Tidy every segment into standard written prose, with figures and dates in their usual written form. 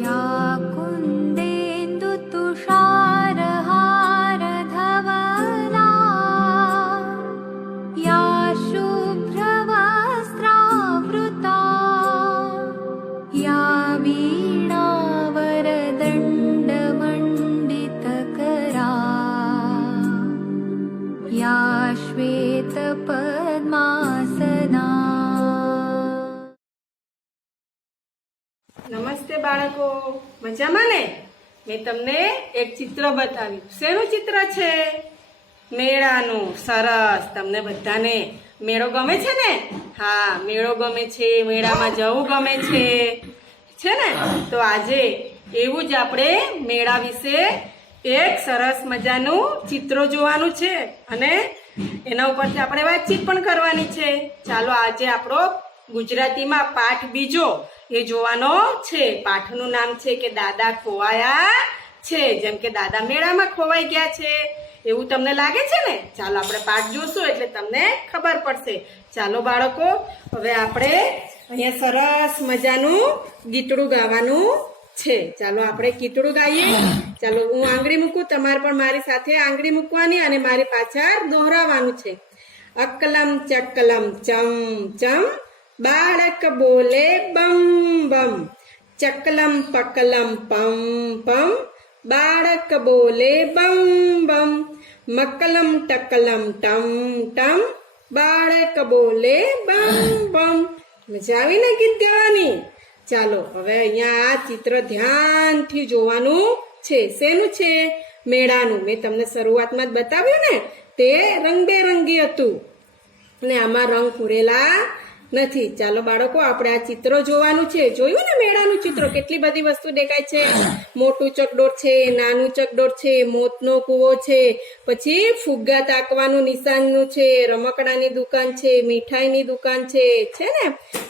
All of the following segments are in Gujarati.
या कुन्देन्दुतुषारहारधवला या शुभ्रवस्त्रावृता या वीणावरदण्डमण्डितकरा या श्वेतपद्मासना। નમસ્તે બાળકો, મજામાં ને? મેં તમને એક ચિત્ર બતાવ્યું. શેનું ચિત્ર છે? મેળાનું. સરસ. તમને બધાને મેળો ગમે છે ને? હા, મેળો ગમે છે, મેળામાં જવું ગમે છે ને? તો આજે એવું જ આપણે મેળા વિશે એક સરસ મજાનું ચિત્રો જોવાનું છે અને એના ઉપરથી આપણે વાતચીત પણ કરવાની છે. ચાલો આજે આપણો ગુજરાતીમાં પાઠ બીજો એ જોવાનો છે. પાઠનું નામ છે કે દાદા ખોવાયા છે. જેમ કે દાદા મેળામાં ખોવાઈ ગયા છે એવું તમને લાગે છે ને? ચાલો આપણે પાઠ જોશું એટલે તમને ખબર પડશે. ચાલો બાળકો, હવે આપણે અહીંયા સરસ મજાનું ગીતડું ગાવાનું છે. ચાલો આપણે ગીતડું ગાઈએ. ચાલો હું આંગળી મૂકું, તમારે પણ મારી સાથે આંગળી મૂકવાની અને મારી પાછળ દોહરાવવાનું છે. અકલમ ચકલમ ચમ ચમ, બાળક બોલે બમ બમ. ચકલમ પકલમ પમ પમ, બાળક બોલે બમ બમ. મકલમ ટકલમ ટમ ટમ, બાળક બોલે બમ બમ. મજા આવી ને ગીત ગાવાની? ચાલો હવે અહીંયા આ ચિત્ર ધ્યાનથી જોવાનું છે. શેનું છે? મેળાનું. મેં તમને શરૂઆતમાં જ બતાવ્યું ને, તે રંગબેરંગી હતું અને આમાં રંગ પૂરેલા નથી. ચાલો બાળકો, આપણે આ ચિત્રો જોવાનું છે. જોયું ને મેળાનું ચિત્ર? કેટલી બધી વસ્તુ દેખાય છે. મોટું ચકડોળ છે, નાનું ચકડોળ છે, મોતનો કૂવો છે, પછી ફુગ્ગા તાકવાનું નિશાનનું છે, રમકડાની દુકાન છે, મીઠાઈની દુકાન છે ને?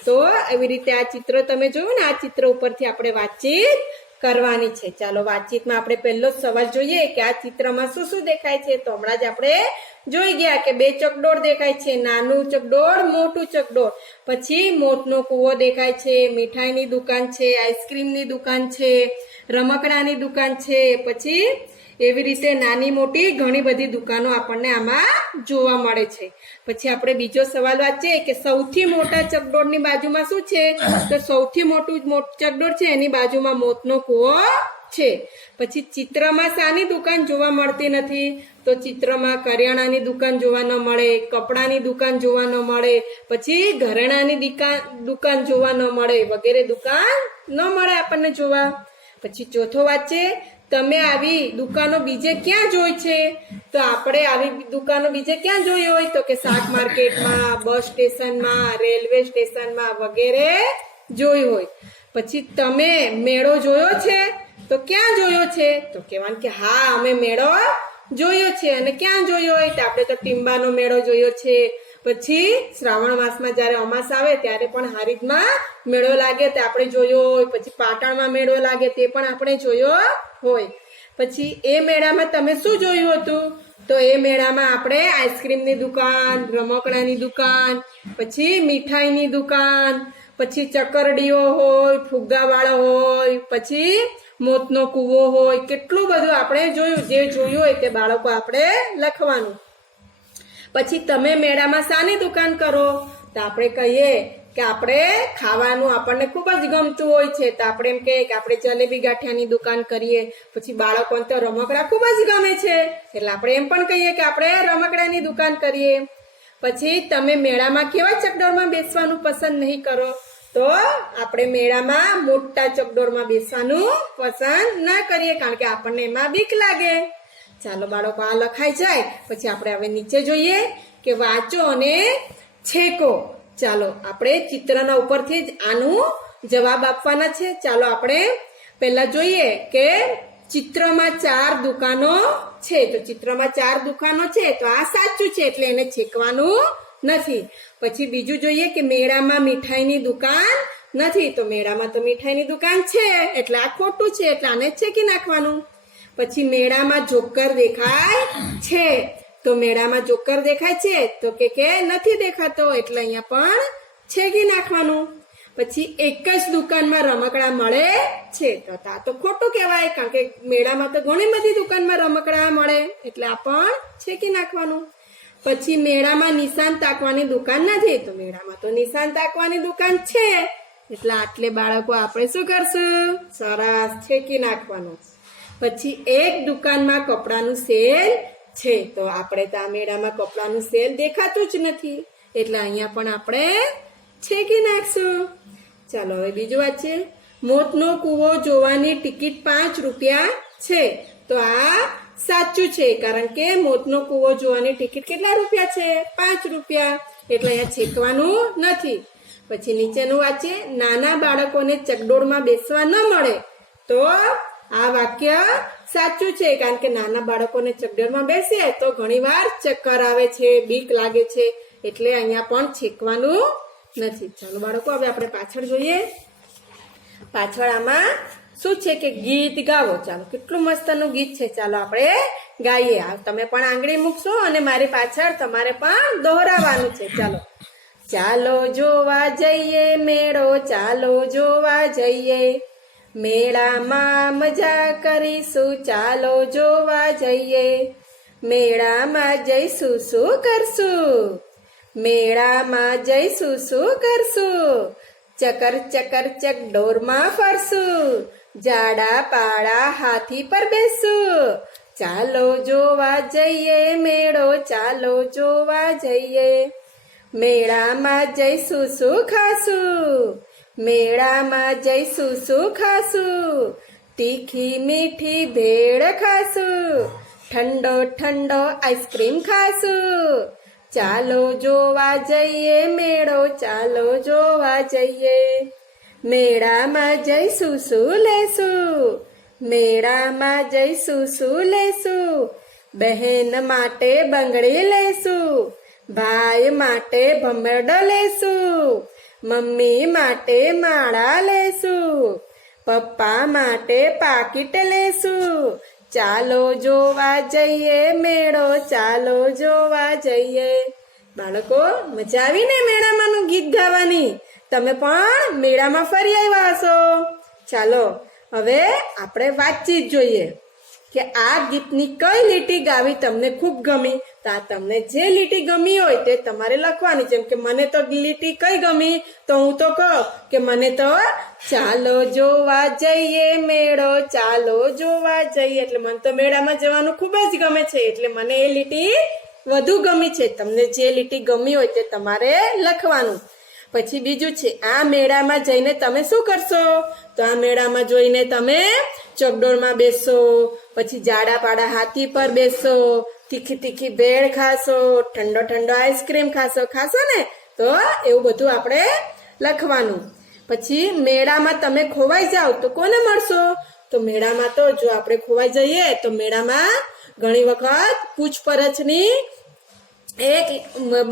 તો એવી રીતે આ ચિત્ર તમે જોયું ને, આ ચિત્ર ઉપરથી આપણે વાતચીત કરવાની છે. ચાલો વાતચીતમાં આપણે પહેલો જ સવાલ જોઈએ કે આ ચિત્રમાં શું શું દેખાય છે. તો હમણાં જ આપણે જોઈ ગયા કે બે ચકડોળ દેખાય છે, નાનું ચકડોળ, મોટું ચકડોળ, પછી મોતનો કૂવો દેખાય છે, મીઠાઈની દુકાન છે, આઈસ્ક્રીમની દુકાન છે, રમકડાની દુકાન છે, પછી એવી રીતે નાની મોટી ઘણી બધી દુકાનો આપણને આમાં જોવા મળે છે. પછી આપણે બીજો સવાલ વાંચીએ કે સૌથી મોટા ચકડોળની બાજુમાં શું છે? તો સૌથી મોટું ચકડોળ છે એની બાજુમાં મોતનો કૂવો છે. પછી ચિત્રમાં શાની દુકાન જોવા મળતી નથી? તો ચિત્રમાં કરિયાણાની દુકાન જોવા ન મળે, કપડાની દુકાન જોવા ન મળે, પછી ઘરેણાની દુકાન જોવા ન મળે, વગેરે દુકાન ન મળે આપણને જોવા. પછી ચોથો વાંચે, તમે આવી દુકાનો બીજે ક્યાં જોઈ છે? તો આપણે આવી દુકાનો બીજે ક્યાં જોઈ હોય? તો કે શાક માર્કેટમાં, બસ સ્ટેશનમાં, રેલવે સ્ટેશનમાં વગેરે જોઈ હોય. પછી તમે મેળો જોયો છે? તો ક્યાં જોયો છે? તો કહેવાનું કે હા, અમે મેળો જોયો છે. અને ક્યાં જોયો હોય? તો આપણે તો ટીંબાનો મેળો જોયો છે. પછી શ્રાવણ માસમાં જ્યારે અમાસ આવે ત્યારે પણ હારીજમાં મેળો લાગે તે આપણે જોયો હોય. પછી પાટણમાં મેળો લાગે તે પણ આપણે જોયો હોય. પછી એ મેળામાં તમે શું જોયું હતું? તો એ મેળામાં આપણે આઈસ્ક્રીમની દુકાન, રમકડાની દુકાન, પછી મીઠાઈની દુકાન, પછી ચકરડીઓ હોય, ફુગ્ગાવાળો હોય, પછી મોતનો કૂવો હોય, કેટલું બધું આપણે જોયું. જે જોયું હોય તે બાળકો આપણે લખવાનું. પછી તમે મેળામાં શાની દુકાન કરો? તો આપણે કહીએ કે આપણે ખાવાનું આપણને ખૂબ જ ગમતું હોય છે. તો આપણે એમ કહીએ કે આપણે જલેબી ગાંઠિયાની દુકાન કરીએ. પછી બાળકોને તો રમકડા ખૂબ જ ગમે છે એટલે આપણે એમ પણ કહીએ કે આપણે રમકડાની દુકાન કરીએ. પછી તમે મેળામાં કેવા ચકડોળમાં બેસવાનું પસંદ નહીં કરો? તો આપણે મેળામાં મોટા ચકડોળમાં બેસવાનું પસંદ ન કરીએ કારણ કે આપણને એમાં બીક લાગે. ચાલો બાળકો, આ લખાઈ જાય પછી આપણે હવે નીચે જોઈએ કે વાંચો અને છેકો. ચાલો આપણે ચિત્રના ઉપરથી જ આનું જવાબ આપવાના છે. ચાલો આપણે પહેલા જોઈએ કે ચિત્રમાં 4 દુકાનો છે. તો ચિત્રમાં 4 દુકાનો છે તો આ સાચું છે એટલે એને છેકવાનું નથી. પછી બીજું જોઈએ કે મેળામાં મીઠાઈની દુકાન નથી. તો મેળામાં તો મીઠાઈની દુકાન છે એટલે આ ખોટું છે એટલે આને છેકી નાખવાનું. પછી મેળામાં જોકર દેખાય છે. તો મેળામાં જોકર દેખાય છે તો કે નથી દેખાતો એટલે અહીંયા પણ છેકી નાખવાનું. પછી એક જ દુકાનમાં રમકડા મળે છે. તો આ તો ખોટું કહેવાય, કારણ કે મેળામાં તો ઘણી બધી દુકાનમાં રમકડા મળે, એટલે આ પણ છેકી નાખવાનું. પછી મેળામાં નિશાન તાકવાની દુકાન નથી, તો મેળામાં તો નિશાન તાકવાની દુકાન છે, એટલે આટલે બાળકો આપણે શું કરશું? સરસ છેકી નાખવાનું. પછી એક દુકાનમાં કપડાનું સેલ છે, તો આપણે તો આ મેળામાં કપડાનું સેલ દેખાતું જ નથી, એટલે અહીંયા પણ આપણે છેકી નાખશું. ચાલો હવે બીજું વાત છે, મોતનો કૂવો જોવાની ટિકિટ 5 રૂપિયા છે. તો આ સાચું છે, કારણ કે મોતનો કૂવો જોવાની ટિકિટ કેટલા રૂપિયા છે? 5 રૂપિયા, એટલે અહીંયા છેકવાનું નથી. પછી નીચેનું વાંચીએ, નાના બાળકોને ચકડોળમાં બેસવા ન મળે. તો આ વાક્ય સાચું છે, કારણ કે નાના બાળકોને ચકડોળમાં બેસીએ તો ઘણીવાર ચક્કર આવે છે, બીક લાગે છે, એટલે અહીંયા પણ છેકવાનું નથી. ચાલો બાળકો હવે આપણે પાછળ જોઈએ. પાછળ આમાં શું છે કે ગીત ગાવો. ચાલો કેટલું મસ્તનું ગીત છે, ચાલો આપણે ગાઈએ. તમે પણ આંગળી મૂકશો અને મારી પાછળ તમારે પણ દોહરાવવાનું છે. ચાલો ચાલો જોવા જઈએ મેળો, ચાલો જોવા જઈએ, મેળામાં મજા કરીશું, ચાલો જોવા જઈએ, મેળામાં જઈશું શું કરશું, મેળામાં જઈશું શું કરશું, ચકર ચકર ચકડોરમાં ફરશું, જાડા પાડા હાથી પર બેસું, ચાલો જોવા જઈએ મેળો, ચાલો જોવા જઈએ, મેળામાં જઈશું શું ખાશું, મેળામાં જઈશું શું ખાશું, તીખી મીઠી ભેળ ખાશું, ઠંડો ઠંડો આઈસ્ક્રીમ ખાશું, ચાલો જોવા જઈએ મેળો, ચાલો જોવા જઈએ, મેળામાં જઈશું શું લેશું, મેળામાં જઈશું શું લેશું, બહેન માટે બંગડી લેશું, ભાઈ માટે ભમરડો લેશું, મમ્મી માટે માળા લેશું, પપ્પા માટે પાકીટ લેશું, ચાલો જોવા જઈએ મેળો, ચાલો જોવા જઈએ. બાળકો મજા આવી ને મેળામાંનું ગીત ગાવાની? તમે પણ મેળામાં ફરી આવ્યા હશો. ચાલો હવે આપણે વાતચીત જોઈએ કે આ ગીતની કઈ લીટી ગાવી તમને ખૂબ ગમી. તો આ તમને જે લીટી ગમી હોય તે તમારે લખવાની. જેમ કે મને તો લીટી કઈ ગમી, તો હું તો કહું કે મને તો ચાલો જોવા જઈએ મેળો, ચાલો જોવા જઈએ, એટલે મને તો મેળામાં જવાનું ખૂબ જ ગમે છે, એટલે મને એ લીટી વધુ ગમી છે. તમને જે લીટી ગમી હોય તે તમારે લખવાનું. પછી બીજું છે, આ મેળામાં જઈને તમે શું કરશો? તો આ મેળામાં જોઈને તમે ચકડોળમાં બેસો, પછી જાડા પાડા હાથી પર બેસો, તીખી તીખી ભેળ ખાશો, ઠંડો ઠંડો આઈસ્ક્રીમ ખાશો ને? તો એવું બધું આપણે લખવાનું. પછી મેળામાં તમે ખોવાઈ જાઓ તો કોને મળશો? તો મેળામાં તો જો આપણે ખોવાઈ જઈએ તો મેળામાં ઘણી વખત પૂછપરછની એક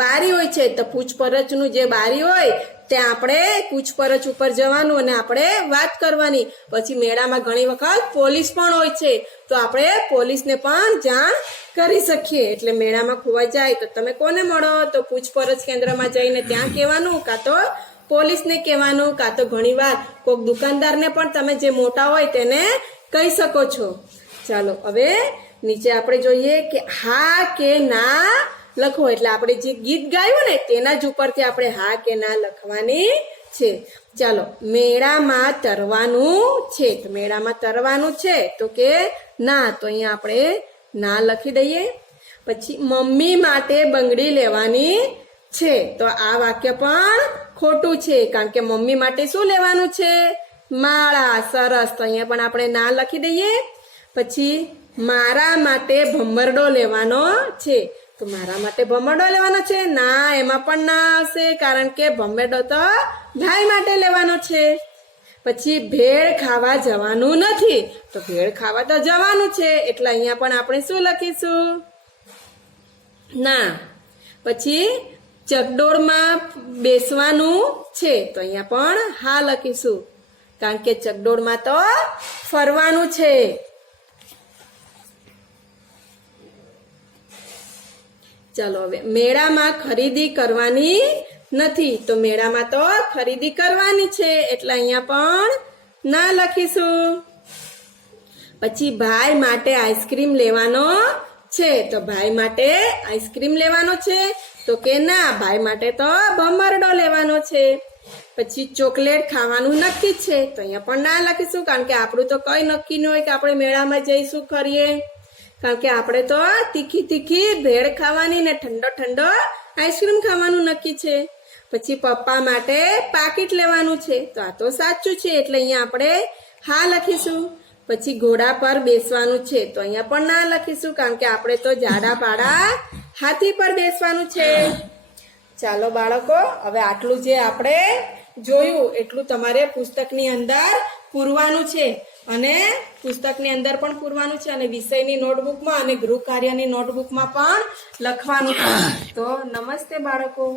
બારી હોય છે, તો પૂછપરછનું જે બારી હોય ત્યાં આપણે પૂછપરછ ઉપર જવાનું અને આપણે વાત કરવાની. પછી મેળામાં ઘણી વખત પોલીસ પણ હોય છે, તો આપણે પોલીસને પણ જાણ કરી શકીએ. એટલે મેળામાં ખોવાઈ જાય તો તમે કોને મળો? તો પૂછપરછ કેન્દ્રમાં જઈને ત્યાં કહેવાનું, કાં તો પોલીસને કહેવાનું, કાં તો ઘણીવાર કોઈક દુકાનદારને પણ તમે જે મોટા હોય તેને કહી શકો છો. ચાલો હવે નીચે આપણે જોઈએ કે હા કે ના લખો. એટલે આપણે જે ગીત ગાયું ને તેના જ ઉપરથી આપણે હા કે ના લખવાની છે. ચાલો મેળામાં તરવાનું છે, તો મેળામાં તરવાનું છે તો કે ના, તો અહીંયા આપણે ના લખી દઈએ. પછી મમ્મી માટે બંગડી લેવાની છે, તો આ વાક્ય પણ ખોટું છે, કારણ કે મમ્મી માટે શું લેવાનું છે? માળા. સરસ, તો અહીંયા પણ આપણે ના લખી દઈએ. પછી મારા માટે ભમરડો લેવાનો છે, તો મારા માટે ભમરડો લેવાનો છે, ના, એમાં પણ ના આવશે, કારણ કે ભમરડો તો ભાઈ માટે લેવાનો છે. પછી ભેળ ખાવા જવાનું નથી, તો ભેળ ખાવા તો જવાનું છે, એટલે અહીંયા પણ આપણે શું લખીશું? ના. પછી ચકડોળમાં બેસવાનું છે, તો અહીંયા પણ હા લખીશું, કારણ કે ચકડોળમાં તો ફરવાનું છે. ચાલો હવે મેળામાં ખરીદી કરવાની નથી. તો મેળામાં તો ખરીદી કરવાની છે એટલે અહીંયા પણ ના લખીશું. પછી ભાઈ માટે આઈસ્ક્રીમ લેવાનો છે તો ભાઈ માટે આઈસ્ક્રીમ લેવાનો છે તો કે ના, ભાઈ માટે તો ભમરડો લેવાનો છે. પછી ચોકલેટ ખાવાનું નક્કી છે તો અહીંયા પણ ના લખીશું, કારણ કે આપણું તો કઈ નક્કી ન હોય કે આપણે મેળામાં જઈશું ખરીએ, કારણ કે આપણે તો તીખી તીખી ભેળ ખાવાની ને ઠંડો ઠંડો આઈસ્ક્રીમ ખાવાનું નક્કી છે. પછી પપ્પા માટે પાકીટ લેવાનું છે તો આ તો સાચું છે એટલે અહીંયા આપણે હા લખીશું. પછી ઘોડા પર બેસવાનું છે તો અહીંયા પણ ના લખીશું, કારણ કે આપણે તો જાડા પાડા હાથી પર બેસવાનું છે. ચાલો બાળકો, હવે આટલું જે આપણે જોયું એટલું તમારે પુસ્તકની અંદર પૂરવાનું છે, અને પુસ્તકની અંદર પણ પૂરવાનું છે, અને વિષયની નોટબુકમાં અને ગૃહ કાર્યની નોટબુકમાં પણ લખવાનું છે. તો નમસ્તે બાળકો.